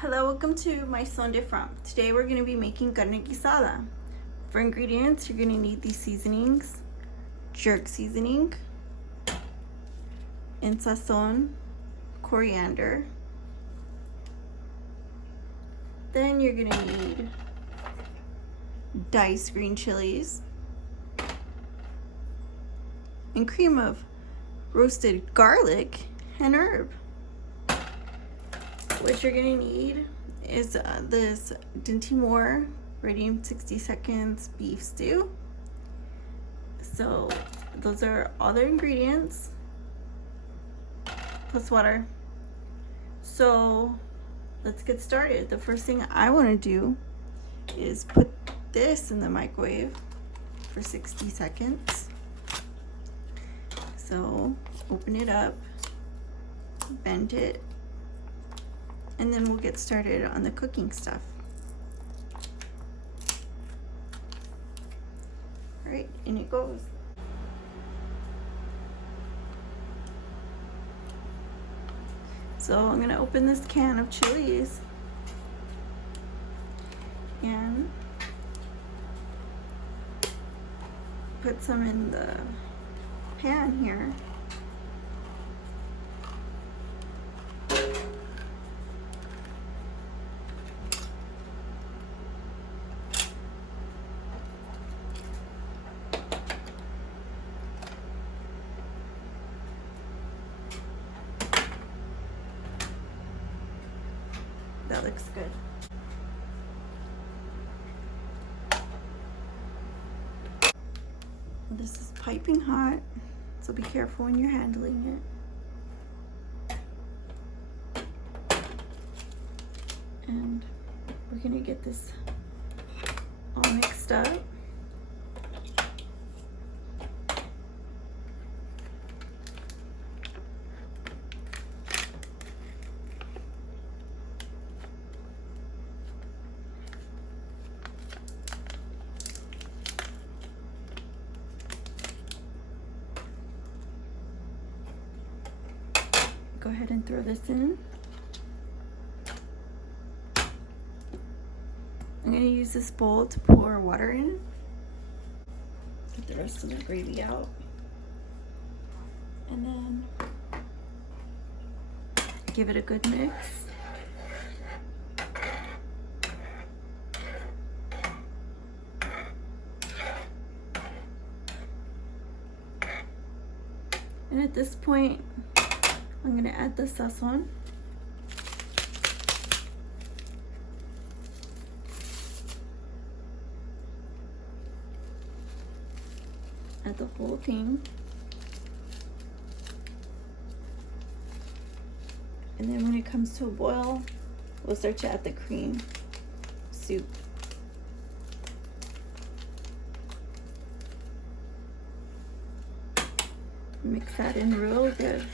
Hello, welcome to my Son de Fram. Today we're going to be making carne guisada. For ingredients, you're going to need these seasonings: jerk seasoning, and Sazon, coriander. Then you're going to need diced green chilies and cream of roasted garlic and herb. What you're gonna need is this Dinty ready in 60 seconds beef stew. So those are all the ingredients plus water. So let's get started. The first thing I want to do is put this in the microwave for 60 seconds. So open it up, bend it, and then we'll get started on the cooking stuff. All right, in it goes. So I'm gonna open this can of chilies and put some in the pan here. That looks good. This is piping hot, so be careful when you're handling it. And we're gonna get this all mixed up. Go ahead and throw this in. I'm going to use this bowl to pour water in. Get the rest of the gravy out. And then give it a good mix. And at this point, I'm going to add the Sazon. Add the whole thing. And then when it comes to a boil, we'll start to add the cream soup. Mix that in real good.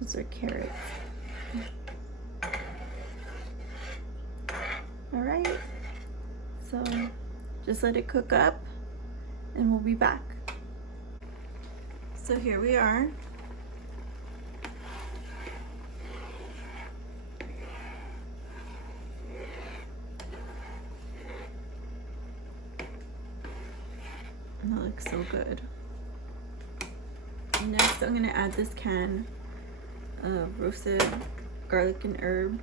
Those are carrots. All right, so just let it cook up and we'll be back. So here we are. That looks so good. Next, I'm gonna add this can of roasted garlic and herb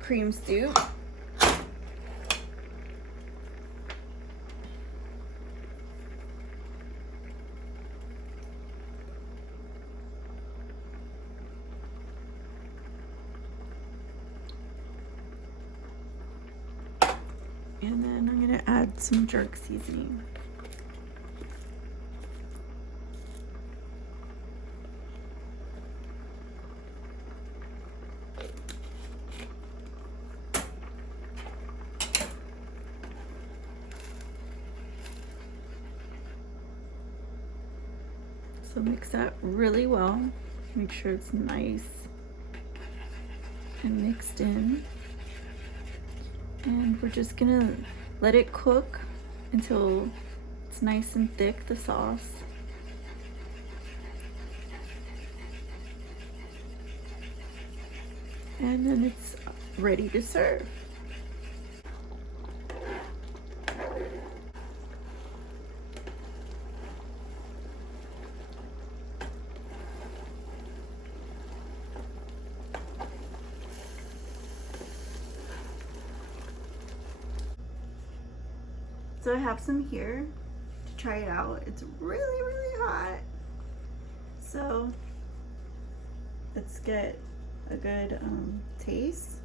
cream stew. And then I'm gonna add some jerk seasoning. So mix that really well. Make sure it's nice and mixed in. And we're just gonna let it cook until it's nice and thick, the sauce. And then it's ready to serve. So I have some here to try it out. It's really, really hot. So let's get a good taste.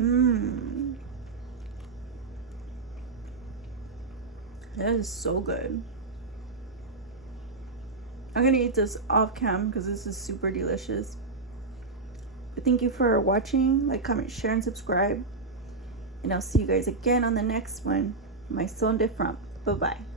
Mmm. That is so good. I'm gonna eat this off cam because this is super delicious. But thank you for watching. Like, comment, share, and subscribe. And I'll see you guys again on the next one. My son de front. Bye-bye.